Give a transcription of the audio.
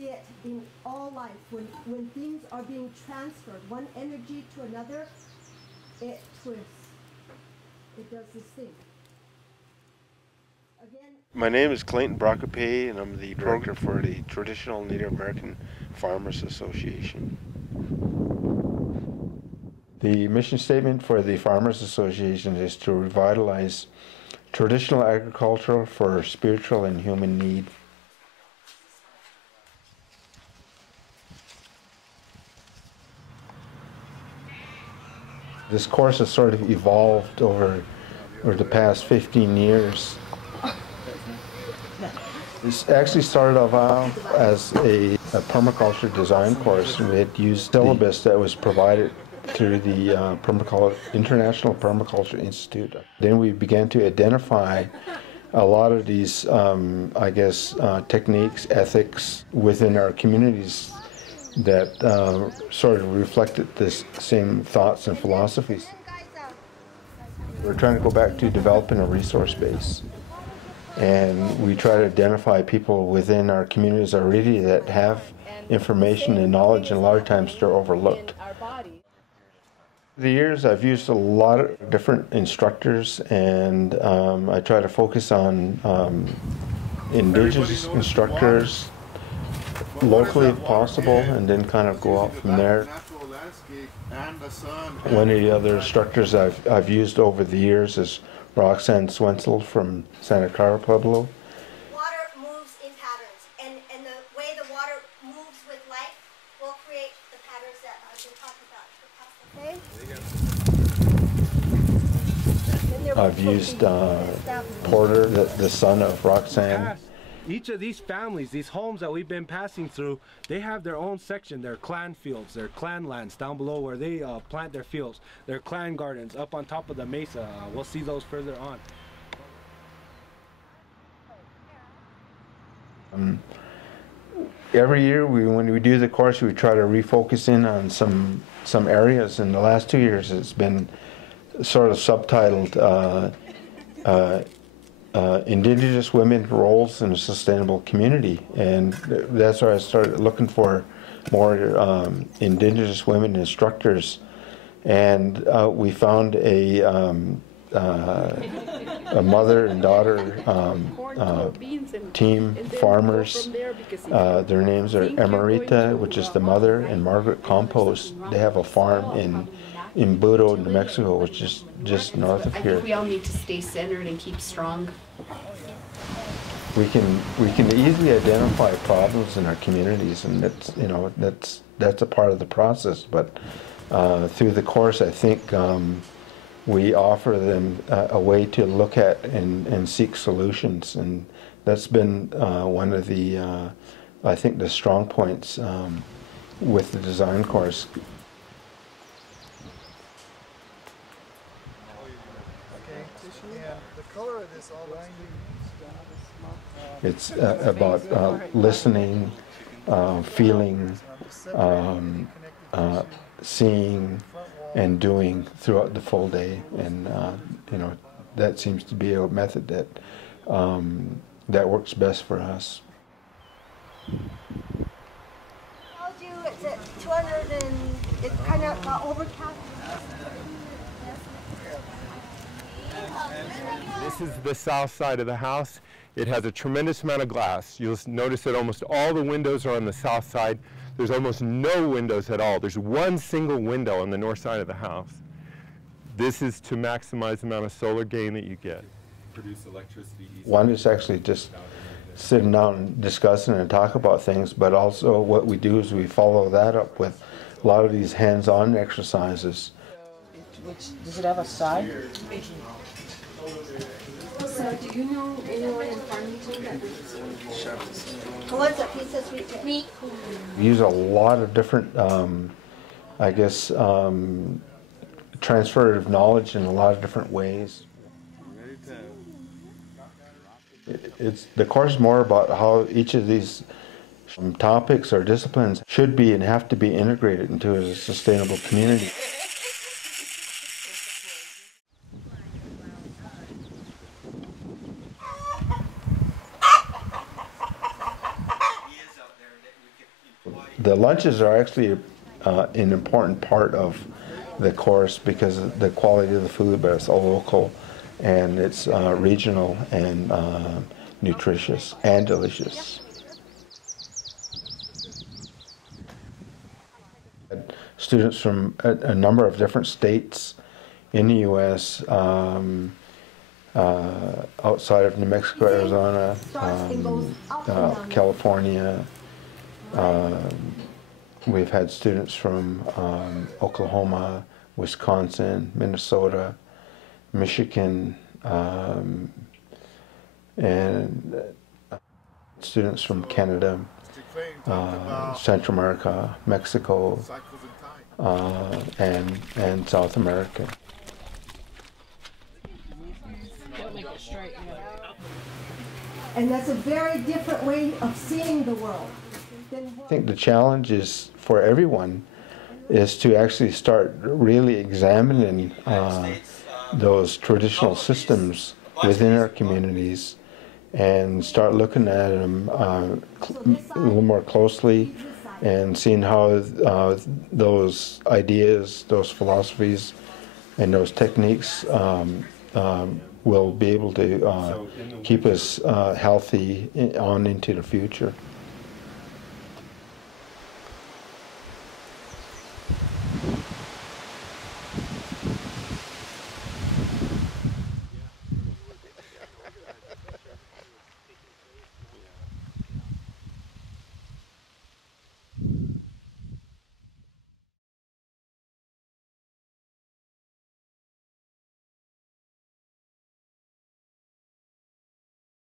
It in all life, when things are being transferred, one energy to another, it twists. It does this thing. Again, my name is Clayton Brockapay, and I'm the director for the Traditional Native American Farmers Association. The mission statement for the Farmers Association is to revitalize traditional agriculture for spiritual and human need. This course has sort of evolved over the past 15 years. This actually started off as a permaculture design course, and we had used syllabus that was provided through the International Permaculture Institute. Then we began to identify a lot of these, techniques, ethics within our communities that sort of reflected this same thoughts and philosophies. We're trying to go back to developing a resource base, and we try to identify people within our communities already that have information and knowledge, and a lot of times they're overlooked. Over the years, I've used a lot of different instructors, and I try to focus on indigenous instructors, locally if possible, and then kind of go out from there. One of the other instructors I've used over the years is Roxanne Swensel from Santa Clara Pueblo. Water moves in patterns, and the way the water moves with life will create the patterns that I've been talking about. I've used Porter, the son of Roxanne. Each of these families, these homes that we've been passing through, they have their own section, their clan fields, their clan lands down below where they plant their fields, their clan gardens up on top of the mesa. We'll see those further on. Every year, when we do the course, we try to refocus in on some areas. In the last 2 years, it's been sort of subtitled Indigenous Women Roles in a Sustainable Community, and that's where I started looking for more Indigenous women instructors, and we found a mother and daughter team farmers. Their names are Emerita, which is the mother, and Margaret Compost. They have a farm in Budo, New Mexico, which is just north of here. I think we all need to stay centered and keep strong. We can easily identify problems in our communities, and that's a part of the process. But through the course, I think we offer them a way to look at and seek solutions, and that's been one of the I think the strong points with the design course. It's about listening, feeling, seeing, and doing throughout the full day, and that seems to be a method that that works best for us. Told you it's at 200 and it's kind of got overcast. This is the south side of the house. It has a tremendous amount of glass. You'll notice that almost all the windows are on the south side. There's almost no windows at all. There's one single window on the north side of the house. This is to maximize the amount of solar gain that you get. Produce electricity easily. One is actually just sitting down and discussing and talk about things, but also what we do is we follow that up with a lot of these hands-on exercises. Does it have a side? So do you know anyone in Farmington that What's a piece of sweet meat? We use a lot of different, transfer of knowledge in a lot of different ways. The course is more about how each of these topics or disciplines should be and have to be integrated into a sustainable community. The lunches are actually an important part of the course because of the quality of the food, but it's all local and it's regional and nutritious and delicious. Students from a number of different states in the U.S., outside of New Mexico, Arizona, California. We've had students from Oklahoma, Wisconsin, Minnesota, Michigan, and students from Canada, Central America, Mexico, and South America. And that's a very different way of seeing the world. I think the challenge is for everyone is to actually start really examining those traditional systems within our communities and start looking at them a little more closely and seeing how those ideas, those philosophies, and those techniques will be able to keep us healthy on into the future.